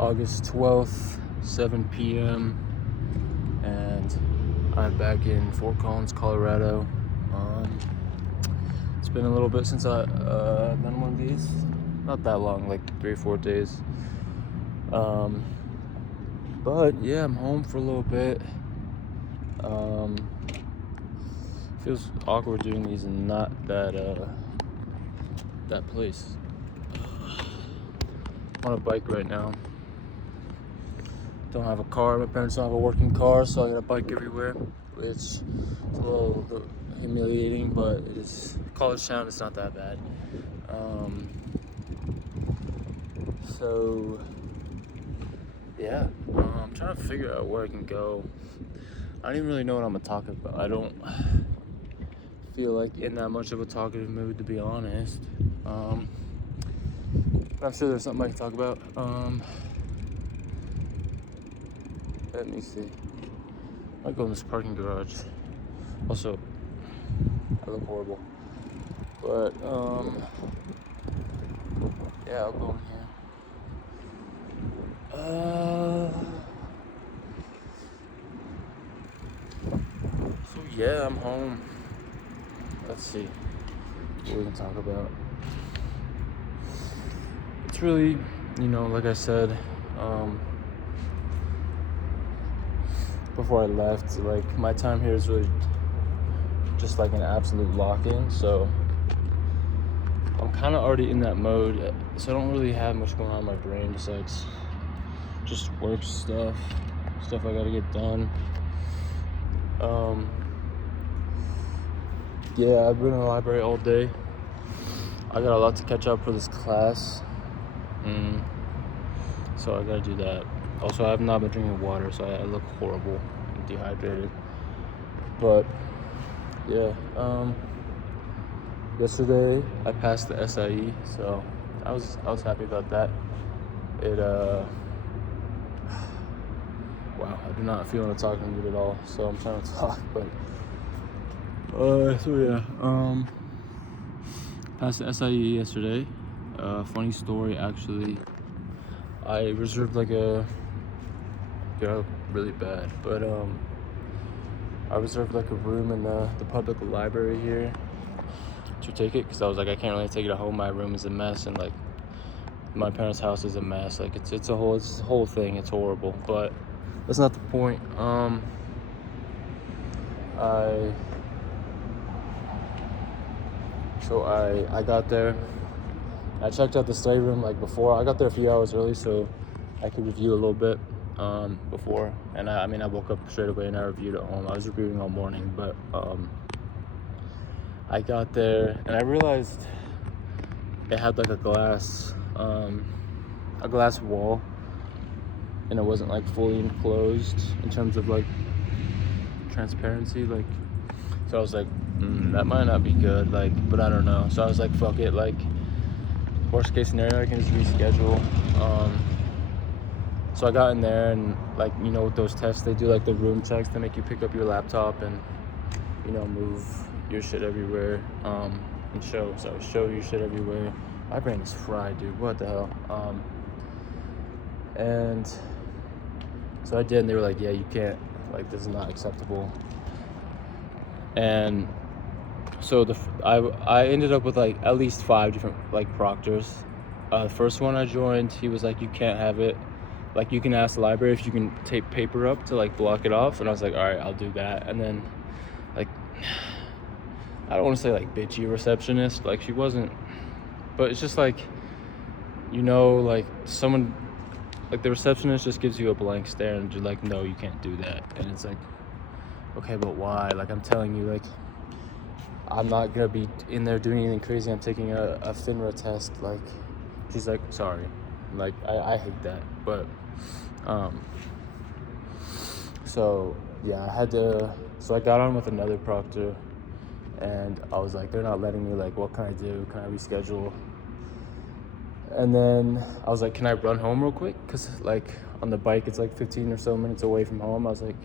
August 12th, 7 p.m. and I'm back in Fort Collins, Colorado. It's been a little bit since I done one of these. Not that long, like 3 or 4 days. But yeah, I'm home for a little bit. Feels awkward doing these and not that place. I'm on a bike right now. Don't have a car. My parents don't have a working car, so I got a bike everywhere. It's a little humiliating, but it's college town. It's not that bad. So yeah, I'm trying to figure out where I can go. I don't even really know what I'm gonna talk about. I don't feel like in that much of a talkative mood, to be honest. I'm sure there's something I can talk about. Let me see. I'll go in this parking garage. Also, I look horrible. But, yeah, I'll go in here. So yeah, I'm home. Let's see what we can talk about. It's really, like I said, before I left, like my time here is really just like an absolute lock-in, so I'm kind of already in that mode, so I don't really have much going on in my brain besides just work stuff I gotta get done. Yeah, I've been in the library all day. I got a lot to catch up for this class, so I gotta do that. Also, I have not been drinking water, so I look horrible and dehydrated. But yeah, yesterday I passed the SIE, so I was happy about that. Wow, I do not feel in a talking mood at all, so I'm trying to talk, but so yeah, passed the SIE yesterday. Funny story, actually. I reserved really bad, but I reserved like a room in the public library here to take it, because I was like, I can't really take it at home. My room is a mess, and like my parents' house is a mess. Like it's a whole thing. It's horrible, but that's not the point. I got there. I checked out the study room like before. I got there a few hours early so I could review a little bit before. And I woke up straight away and I reviewed at home. I was reviewing all morning, but I got there and I realized it had like a glass wall, and it wasn't like fully enclosed in terms of like transparency. Like, so I was like, that might not be good. Like, but I don't know. So I was like, fuck it. Like, worst case scenario, I can just reschedule. So I got in there, and like, with those tests, they do like the room checks to make you pick up your laptop and move your shit everywhere, and show your shit everywhere. My brain is fried, dude. What the hell? And so I did, and they were like, yeah, you can't, like, this is not acceptable. And so I ended up with like at least 5 different like proctors. The first one I joined, he was like, you can't have it. Like, you can ask the library if you can tape paper up to like block it off. And I was like, all right, I'll do that. And then like, I don't want to say like bitchy receptionist, like she wasn't, but it's just like, like someone, like the receptionist just gives you a blank stare and you're like, no, you can't do that. And it's like, okay, but why? Like, I'm telling you, like, I'm not gonna be in there doing anything crazy. I'm taking a FINRA test. Like, she's like, sorry. Like, I hate that. But so yeah, so I got on with another proctor, and I was like, they're not letting me. Like, what can I do? Can I reschedule? And then I was like, can I run home real quick? Because like on the bike, it's like 15 or so minutes away from home. I was like,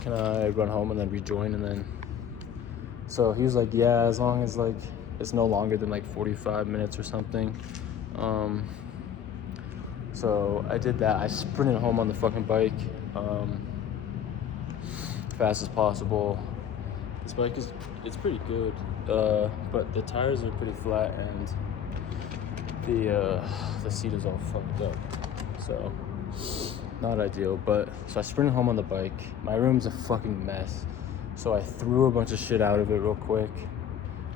can I run home and then rejoin? And then, so he was like, yeah, as long as like it's no longer than like 45 minutes or something. So I did that. I sprinted home on the fucking bike, fast as possible. This bike it's pretty good, but the tires are pretty flat and the seat is all fucked up. So not ideal. But so I sprinted home on the bike. My room's a fucking mess. So I threw a bunch of shit out of it real quick,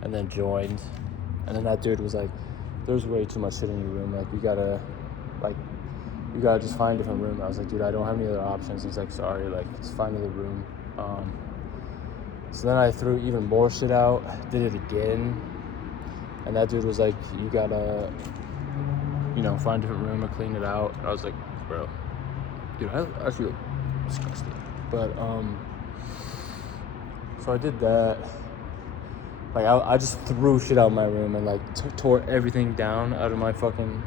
and then joined. And then that dude was like, "There's way too much shit in your room. Like you gotta just find a different room." I was like, "Dude, I don't have any other options." He's like, "Sorry, like just find another room." So then I threw even more shit out, did it again, and that dude was like, "You gotta, find a different room or clean it out." And I was like, "Bro, dude, I feel disgusting." But so I did that. Like I just threw shit out of my room and like tore everything down out of my fucking,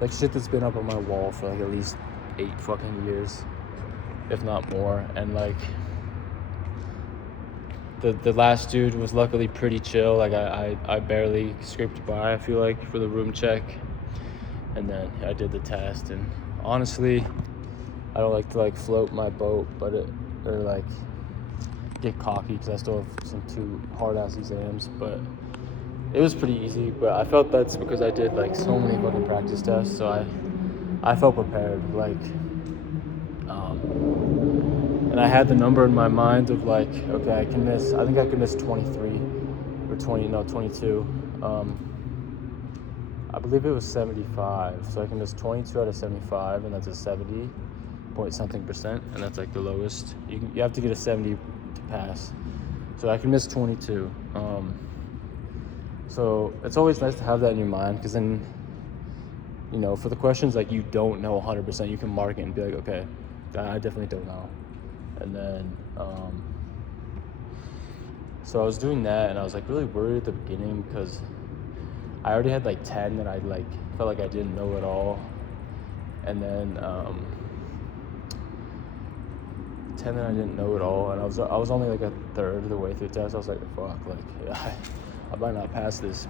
like shit that's been up on my wall for like at least 8 fucking years, if not more. And like the last dude was luckily pretty chill. Like I barely scraped by, I feel like, for the room check. And then I did the test, and honestly, I don't like to like float my boat, or like get cocky because I still have some 2 hard-ass exams, but it was pretty easy. But I felt that's because I did like so many fucking practice tests, so I felt prepared, like, and I had the number in my mind of like, okay, I think I can miss 23 or 22. I believe it was 75, so I can miss 22 out of 75, and that's a 70 point something percent, and that's like the lowest. You have to get a 70 to pass, so I can miss 22. So it's always nice to have that in your mind, because then, for the questions like you don't know 100%, you can mark it and be like, okay, I definitely don't know. And then so I was doing that, and I was like really worried at the beginning because I already had like 10 that I like felt like I didn't know at all, and then 10 that I didn't know at all, and I was only like a third of the way through the test. I was like, fuck, like I might not pass this.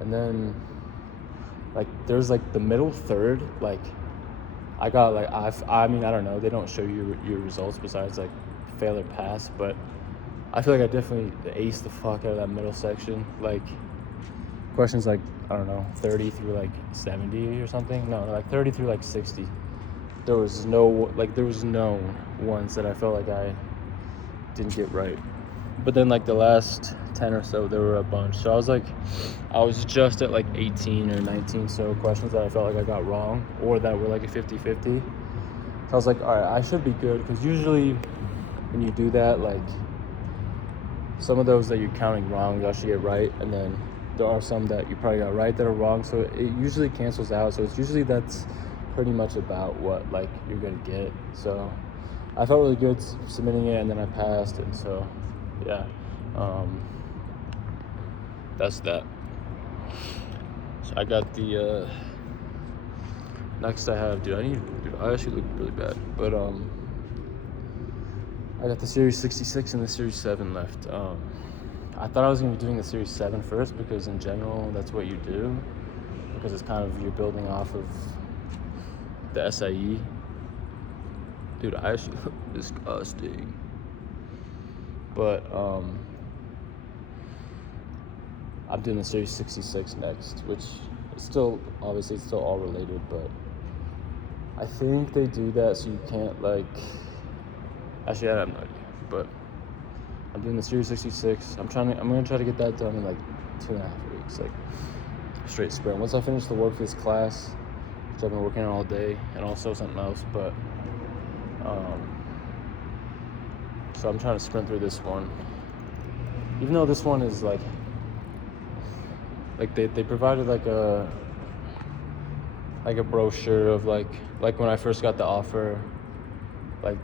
And then like there's like the middle third, like I got like I mean, I don't know, they don't show you your results besides like fail or pass, but I feel like I definitely aced the fuck out of that middle section. Like questions like, I don't know, 30 through like 70 or something. No, like 30 through like 60. There was no ones that I felt like I didn't get right. But then like the last 10 or so, there were a bunch. So I was just at like 18 or 19 so questions that I felt like I got wrong, or that were like a 50-50. So I was like, all right, I should be good, because usually when you do that, like some of those that you're counting wrong, you actually get right, and then there are some that you probably got right that are wrong, so it usually cancels out. So it's usually that's pretty much about what like you're gonna get. So I felt really good submitting it, and then I passed, and so yeah, that's that. So I got the next I have, dude, I actually look really bad, but I got the Series 66 and the Series 7 left. I thought I was going to be doing the Series 7 first, because in general that's what you do, because it's kind of, you're building off of the SIE. Dude, I actually look disgusting. But I'm doing the Series 66 next, which is still, obviously it's still all related, but I think they do that so you can't like, actually I have no idea, but I'm doing the Series 66. I'm gonna try to get that done in like 2.5 weeks, like straight sprint. Once I finish the work for this class, which I've been working on all day, and also something else, but so I'm trying to sprint through this one. Even though this one is like they provided like a brochure of like when I first got the offer, like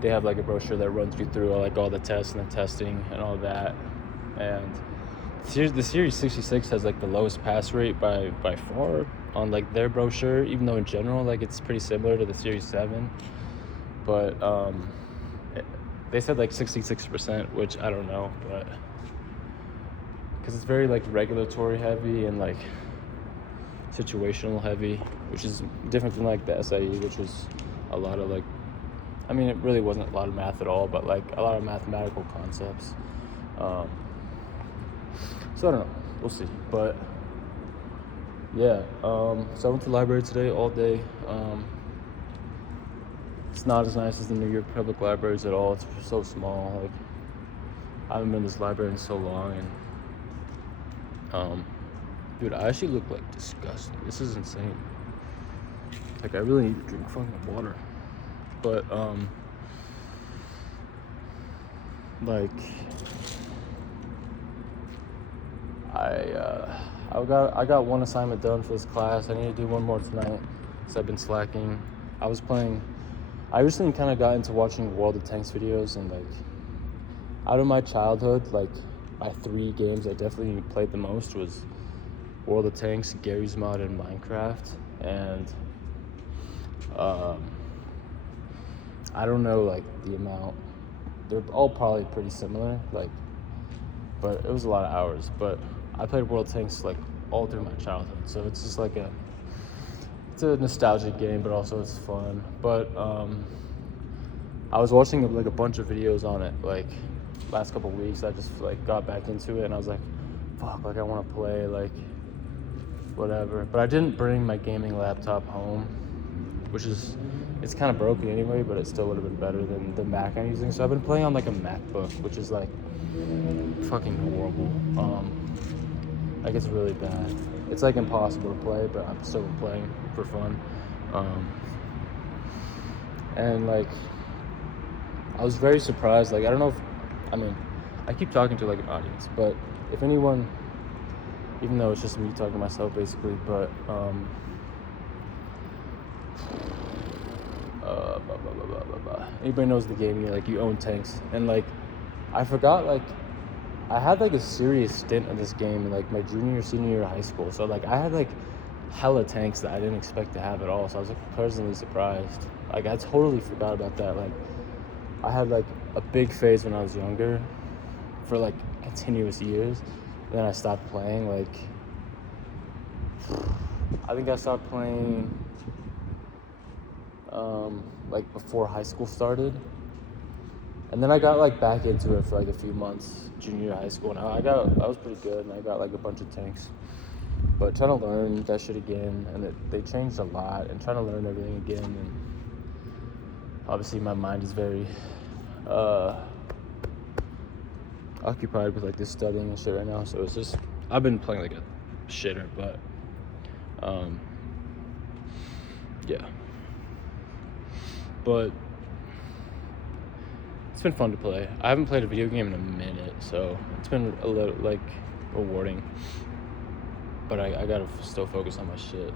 they have like a brochure that runs you through all the tests and the testing and all that. And the Series 66 has like the lowest pass rate by far on like their brochure, even though in general like it's pretty similar to the Series 7. But they said like 66%, which I don't know, but because it's very like regulatory heavy, and like situational heavy, which is different than like the SIE, which was a lot of like, I mean, it really wasn't a lot of math at all, but like a lot of mathematical concepts. So I don't know, we'll see. But yeah, so I went to the library today all day. It's not as nice as the New York public libraries at all. It's so small. Like, I haven't been to this library in so long, and dude, I actually look like disgusting. This is insane. Like, I really need to drink fucking water. But like, I got one assignment done for this class. I need to do one more tonight, so I've been slacking. I recently kind of got into watching World of Tanks videos, and like, out of my childhood, like, my 3 games I definitely played the most was World of Tanks, Garry's Mod, and Minecraft. And I don't know, like, the amount. They're all probably pretty similar, like, but it was a lot of hours. But I played World of Tanks like all through my childhood, so it's just like it's a nostalgic game, but also it's fun. But I was watching like a bunch of videos on it like last couple weeks. I just like got back into it, and I was like, fuck, like I want to play, like, whatever. But I didn't bring my gaming laptop home, which is, it's kind of broken anyway, but it still would have been better than the Mac I'm using. So I've been playing on like a MacBook, which is like fucking horrible. Like, it's really bad. It's like impossible to play, but I'm still playing for fun. And like, I was very surprised. Like, I don't know if, I mean, I keep talking to like an audience, but if anyone, even though it's just me talking to myself basically, but anybody knows the game, like, you own tanks, and like, I forgot, like, I had like a serious stint in this game in like my junior or senior year of high school. So like, I had like hella tanks that I didn't expect to have at all. So I was like pleasantly surprised. Like, I totally forgot about that. Like, I had like a big phase when I was younger for like continuous years, and then I stopped playing. Like, I think I stopped playing like before high school started. And then I got like back into it for like a few months, junior year of high school, and I was pretty good, and I got like a bunch of tanks. But trying to learn that shit again, and they changed a lot, and trying to learn everything again, and obviously my mind is very occupied with like this studying and shit right now. So it's just, I've been playing like a shitter, but yeah. But it's been fun to play. I haven't played a video game in a minute, so it's been a little like rewarding. But I gotta still focus on my shit.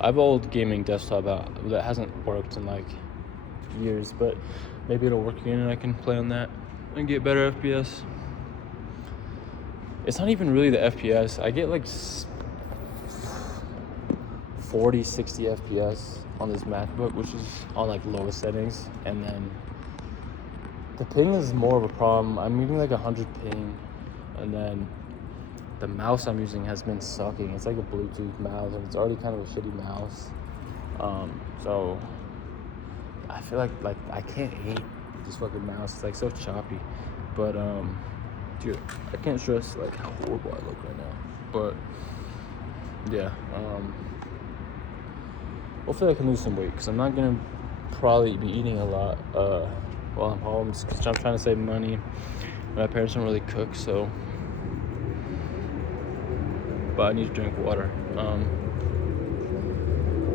I have an old gaming desktop out that hasn't worked in like years, but maybe it'll work again and I can play on that and get better FPS. It's not even really the FPS. I get like 40, 60 FPS on this MacBook, which is on like lowest settings, and then the ping is more of a problem. I'm using like 100 ping, and then the mouse I'm using has been sucking. It's like a Bluetooth mouse, and it's already kind of a shitty mouse. So I feel like I can't aim this fucking mouse. It's like so choppy. But dude, I can't stress like how horrible I look right now. But yeah, hopefully I can lose some weight, because I'm not gonna probably be eating a lot while I'm home, because I'm trying to save money. My parents don't really cook, so, but I need to drink water.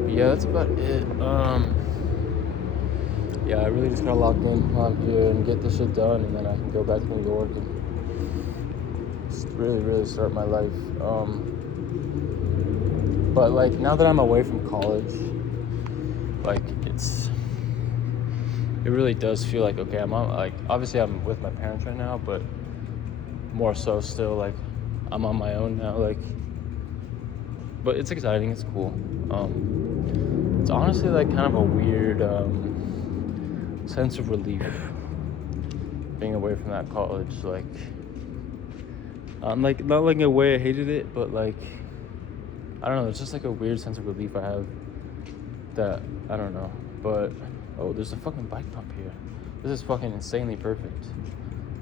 Yeah, that's about it. Yeah, I really just gotta lock in while I'm here and get this shit done, and then I can go back to New York and just really start my life. But like, now that I'm away from college, like, it really does feel like, okay, I'm on, like, obviously I'm with my parents right now, but more so still, like, I'm on my own now, like, but it's exciting, it's cool. It's honestly like kind of a weird sense of relief being away from that college. Like, like, not like in a way I hated it, but like, I don't know, it's just like a weird sense of relief I have that, I don't know. But, oh, there's a fucking bike pump here. This is fucking insanely perfect.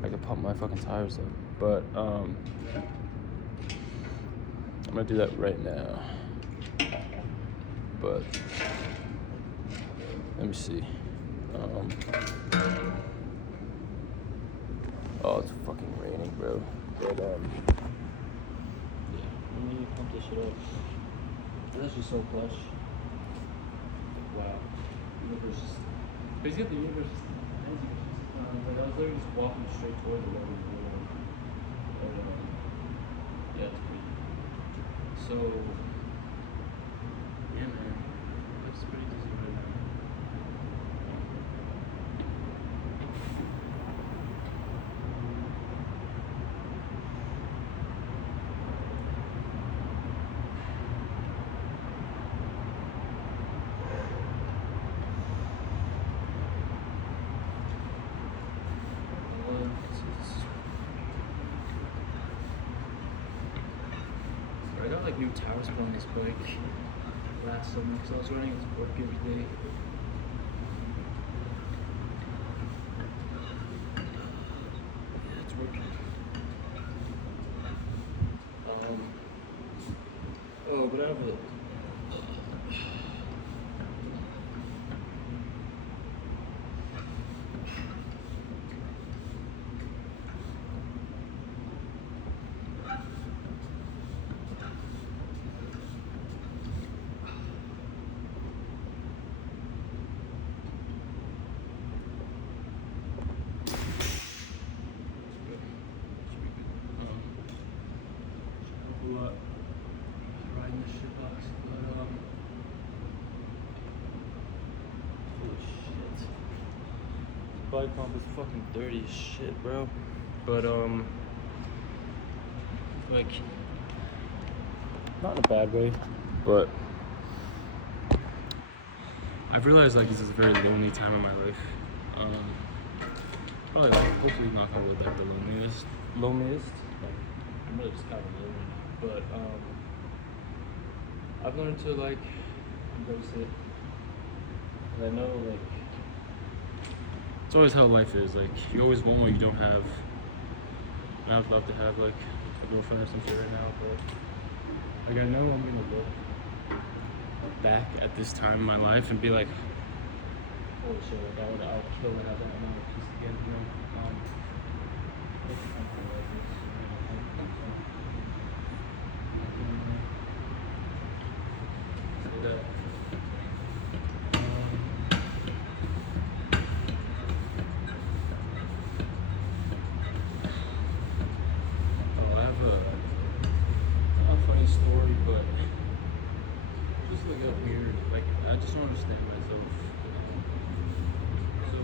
I could pump my fucking tires up. But, I'm gonna do that right now. But, let me see. Oh, it's fucking raining, bro. But, yeah, let me pump this shit up. This is just so plush. Wow. The universe just, basically the universe just, like I was literally just walking straight towards it. Yeah, it's pretty. So, yeah, man, that's pretty dizzy right now. I got like new tires put on this bike last summer because I was running it to work every day. Yeah, it's working. Oh, but I have a lot riding this shit box, but holy shit. The bike pump is fucking dirty as shit, bro. But like not in a bad way, but I've realized like this is a very lonely time in my life. Probably like hopefully knock on wood like the loneliest. Like I'm really just kind of lonely, but I've learned to like embrace it, and I know like it's always how life is. Like you always want what you don't have. And I'd love to have like a girlfriend or some shit right now, but like I know I'm gonna look back at this time in my life and be like, holy shit, like I would kill to have that amount of peace again, you know. I have a funny story, but just like up here, like I just don't understand myself. So,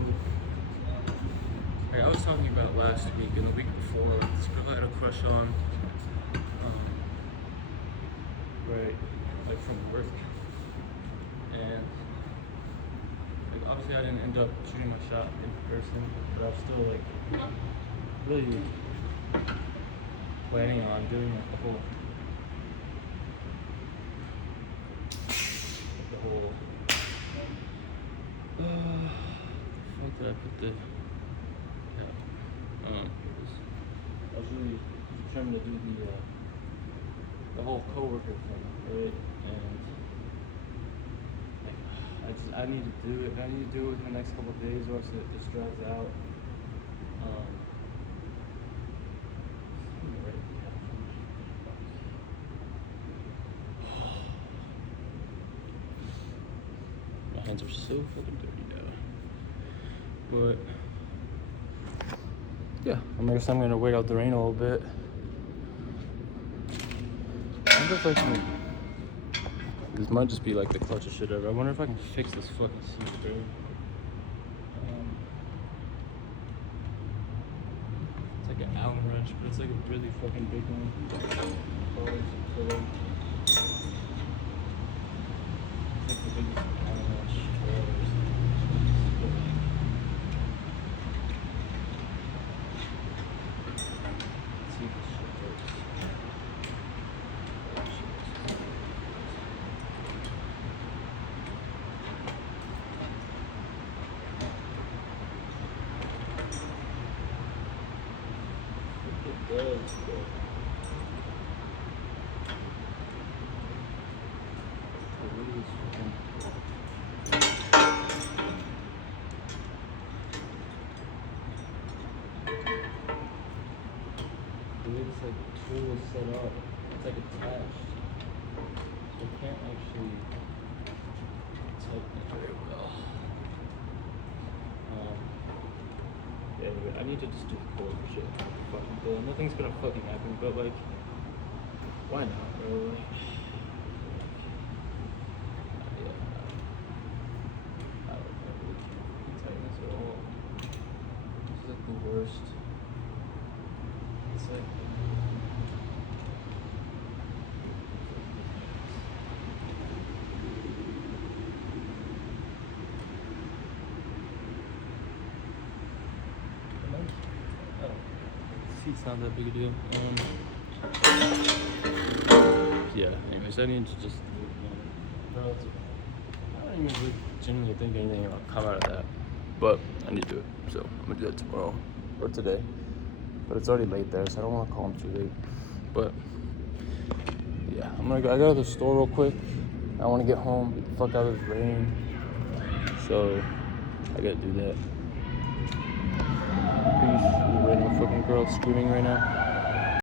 like I was talking about last week and the week before, like this girl I had a crush on, right, like from work, and like obviously I didn't end up shooting my shot in person, but I'm still like really planning on doing like the whole fuck did I put the I was really determined to do the whole coworker thing, right? And like I need to do it. I need to do it in the next couple of days, or else it just drags out. My hands are so fucking dirty now. But yeah, I guess I'm gonna wait out the rain a little bit. I wonder if I can. This might just be like the clutchest shit ever. I wonder if I can fix this fucking seat, bro. It's like an Allen wrench, but it's like a really fucking big one. It's like the biggest Allen wrench ever. Let's see if this shit works. does, but it really is fucking cool. The way this like tool is set up, it's like attached. So I can't actually tighten it very well. Yeah, anyway, I need to just do the cord shit. Fucking cool. Nothing's gonna fucking happen, but like, why not, bro? Like, yeah, I don't know. I really can't fucking tighten this at all. This is like the worst. It's like. Seat's not that big a deal. Yeah, anyways, I need to just do it. I don't even really genuinely think anything will come out of that. But I need to do it. So I'm gonna do that tomorrow or today. But it's already late there, so I don't want to call him too late. But yeah, I gotta go to the store real quick. I want to get home, get the fuck out of this rain. So I gotta do that. Peace. Random fucking girl screaming right now.